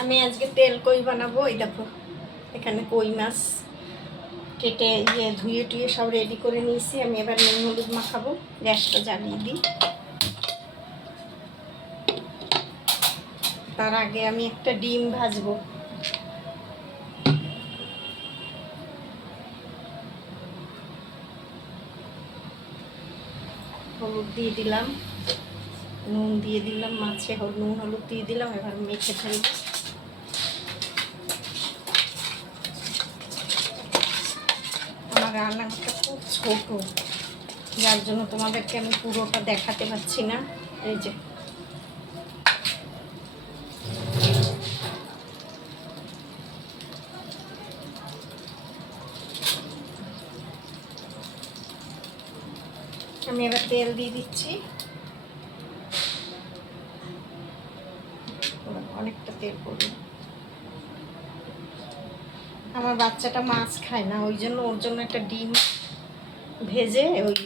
আমি আজকে তেল কই বানাবো। এই দেখো এখানে কই মাছ কেটে ধুয়ে টুয়ে সব রেডি করে নিয়েছি। আমি এবার নুন হলুদ মাখাবো। গ্যাসটা জ্বালিয়ে দিই। তার আগে আমি একটা ডিম ভাজবো। হলুদ দিয়ে দিলাম, নুন দিয়ে দিলাম, মাছে নুন হলুদ দিয়ে দিলাম। এবার মেখে ফেলবো। আমার রান্নাঘরটা খুব ছোট, যার জন্য তোমাদেরকে আমি পুরোটা দেখাতে পারছি না। এই যে আমি এবার তেল দিয়ে দিচ্ছি। অনেকটা তেল পড়বে। আমার বাচ্চাটা মাছ খায় না, ওই জন্য ওর জন্য একটা ডিম ভেজে ওই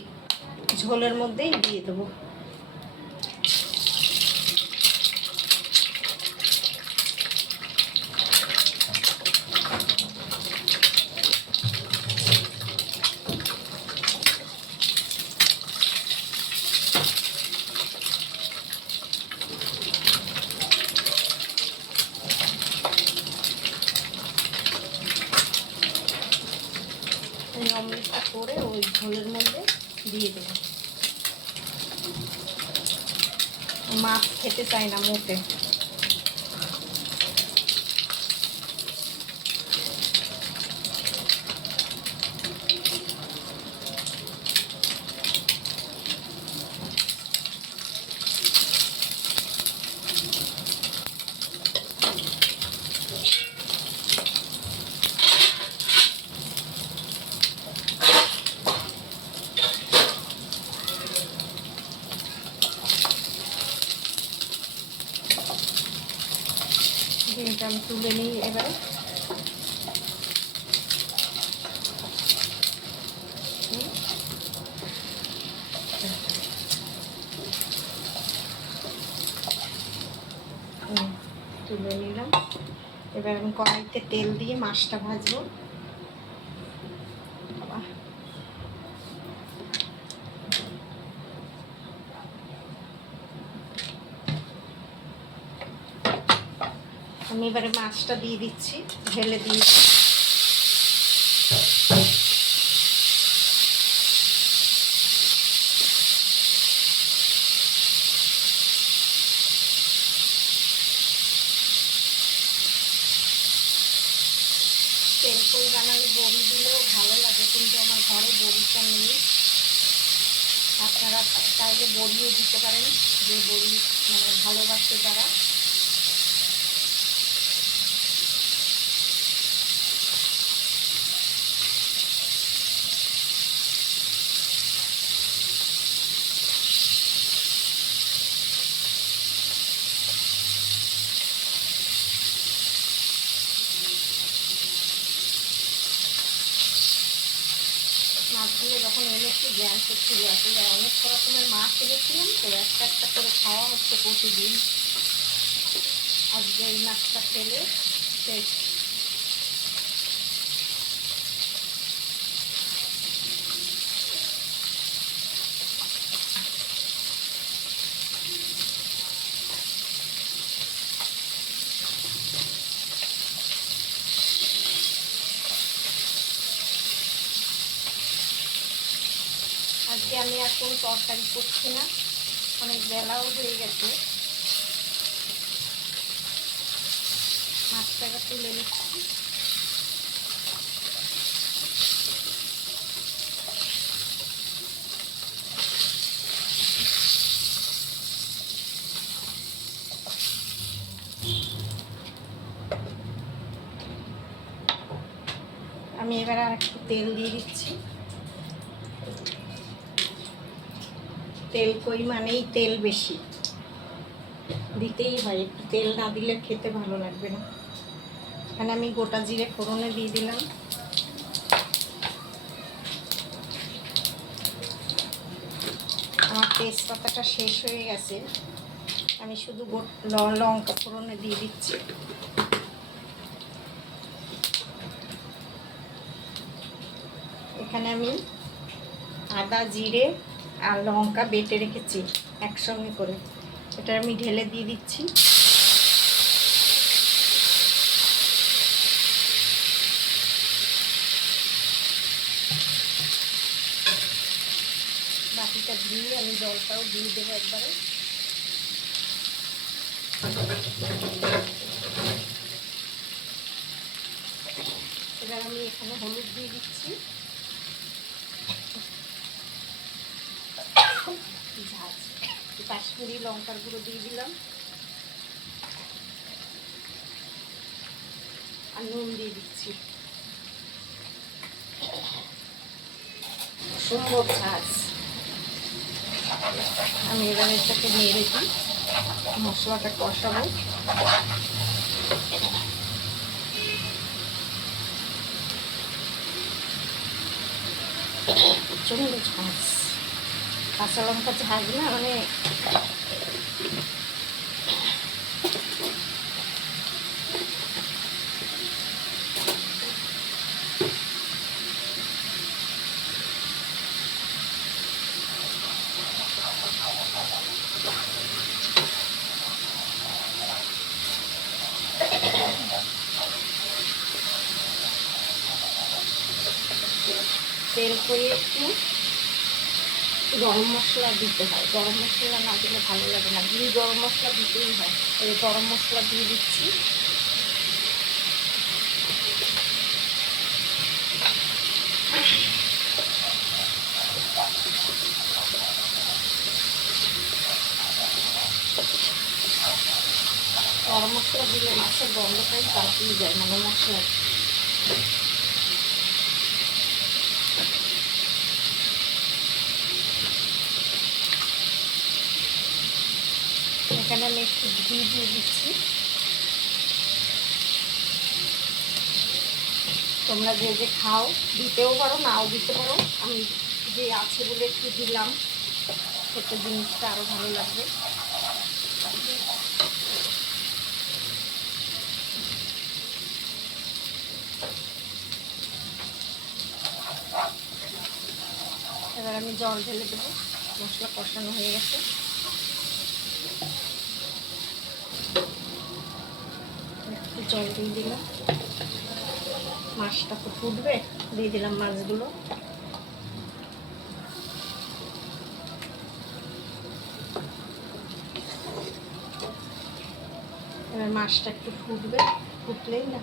ঝোলের মধ্যেই দিয়ে দেবো। অমলেটটা করে ওই ঝোলের মধ্যে দিয়ে দেবো। মাছ খেতে চায় না মোটে। ডিমটা আমি তুলে নিই এবারে। তুলে নিলাম। এবার আমি কড়াইতে তেল দিয়ে মাছটা ভাজবো। আমি এবারে মাছটা দিয়ে দিচ্ছি, ঢেলে দিয়ে তেল কই বানালে বড়ি দিলেও ভালো লাগে, কিন্তু আমার ঘরে বড়িটা নেই। আপনারা চাইলে বড়িও দিতে পারেন, যে বড়ি মানে ভালোবাসে যারা। মাছগুলো যখন এনেছি গ্যাস ছিল, আসলে অনেক রকমের মাছ এনেছিলাম, তো একটা একটা করে খাওয়া হচ্ছে প্রতিদিন। আজকে এই মাছটা খেলে শেষ। আজকে আমি আর কোনো তরকারি করছি না, অনেক বেলাও হয়ে গেছে। মাছটাকে তুলে নিচ্ছি। আমি এবার আর একটু তেল দিয়ে দিচ্ছি। তেল কই মানেই তেল বেশি দিতেই হয়, একটু তেল না দিলে খেতে ভালো লাগবে না। এখানে আমি গোটা জিরে ফোড়নে দিয়ে দিলাম। আমার তেজপাতাটা শেষ হয়ে গেছে, আমি শুধু লঙ্কা ফোড়নে দিয়ে দিচ্ছি। এখানে আমি আদা জিরে আর লঙ্কা বেটে রেখেছি একসঙ্গে করে, এটা আমি ঢেলে দিয়ে দিচ্ছি। বাটিটা দিয়ে আমি জলটাও দিয়ে দেবো একবারে। এবার আমি এখানে হলুদ দিয়ে দিচ্ছি, ঝাঁজ কাশ্মীরি লঙ্কার গুঁড়ো দিয়ে দিলাম, আর নুন দিয়ে দিচ্ছি। সুন্দর ঝাঁজ। আমি এবার এটাকে নেড়ে দিই, মশলাটা কষাবো। প্রচণ্ড ঝাঁজ, কাঁচা লঙ্কা ঝাঁজ না, মানে তেল করে একটু গরম মশলা দিতে হয়, গরম মশলা না দিলে ভালো লাগে না, ঘি গরম মশলা দিতেই হয়। এই গরম মশলা দিয়ে দিচ্ছি। গরম মশলা দিলে মাছের গন্ধটাই পাল্টিয়ে যায়, মানে মশলা। এখানে আমি একটু ঘি দিয়ে দিচ্ছি। তোমরা যে যে খাও দিতেও পারো, নাও দিতে পারো, আমি যে আছে বলে একটু দিলাম, সেটা জিনিসটা আরও ভালো লাগবে। এবার আমি জল ঢেলে দেবো, মশলা কষানো হয়ে গেছে। একটু জল দিয়ে দিলাম, মাছটা তো ফুটবে, দিয়ে দিলাম মাছগুলো। এবার মাছটা একটু ফুটবে, ফুটলেই না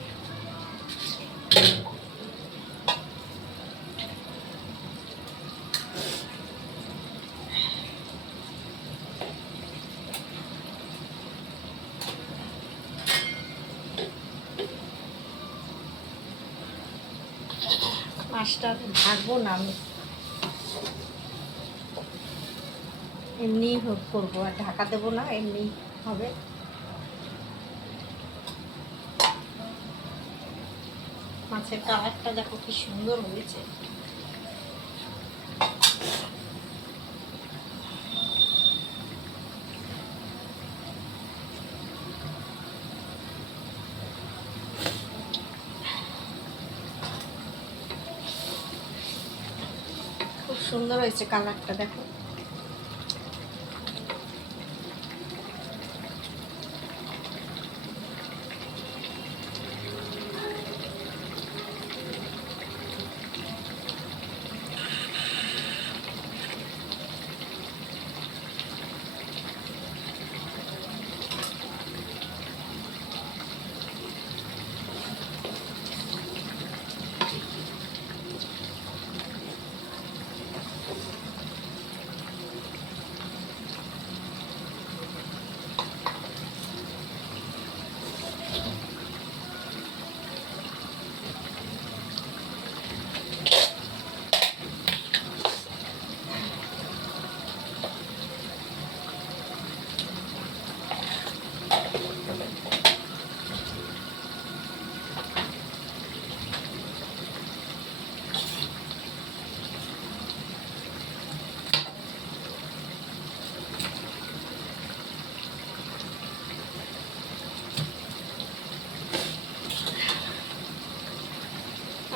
মাছটা ঢাকবো না, আমি এমনিই করবো, আর ঢাকা দেবো না, এমনি হবে। মাছের কালারটা দেখো কি সুন্দর হয়েছে। খুব সুন্দর হয়েছে কালারটা, দেখো।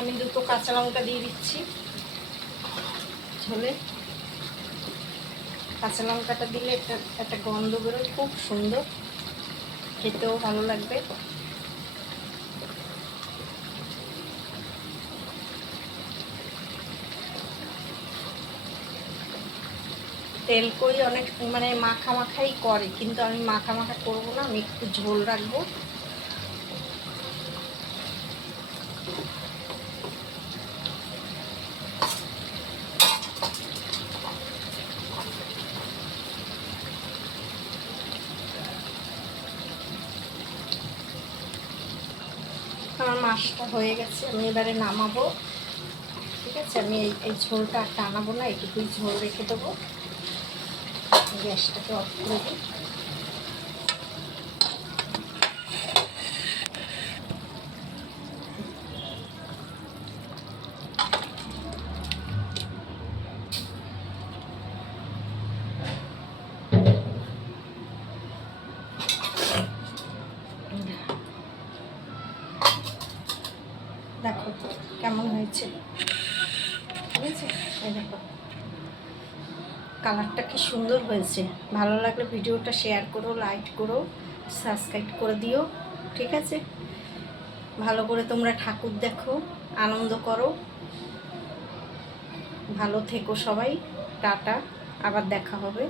আমি দুটো কাঁচা লঙ্কা দিয়ে দিচ্ছি ঝোলে। কাঁচা লঙ্কাটা দিলে একটা গন্ধ বেরোয়, খুব সুন্দর, খেতেও ভালো লাগবে। তেল কই অনেক মানে মাখা মাখাই করে, কিন্তু আমি মাখা মাখা করবো না, আমি একটু ঝোল রাখবো। আমার মাছটা হয়ে গেছে, আমি এবারে নামাবো। ঠিক আছে, আমি এই ঝোলটা আর টানাবো না, এইটুকুই ঝোল রেখে দেবো। গ্যাসটাকে অফ করে দিই। দেখো কেমন হয়েছে, ঠিক আছে? এই দেখো কালারটা কি সুন্দর হয়েছে। ভালো লাগলে ভিডিওটা শেয়ার করো, লাইক করো, সাবস্ক্রাইব করে দিও। ঠিক আছে, ভালো করে তোমরা ঠাকুর দেখো, আনন্দ করো, ভালো থেকো সবাই। টাটা, আবার দেখা হবে।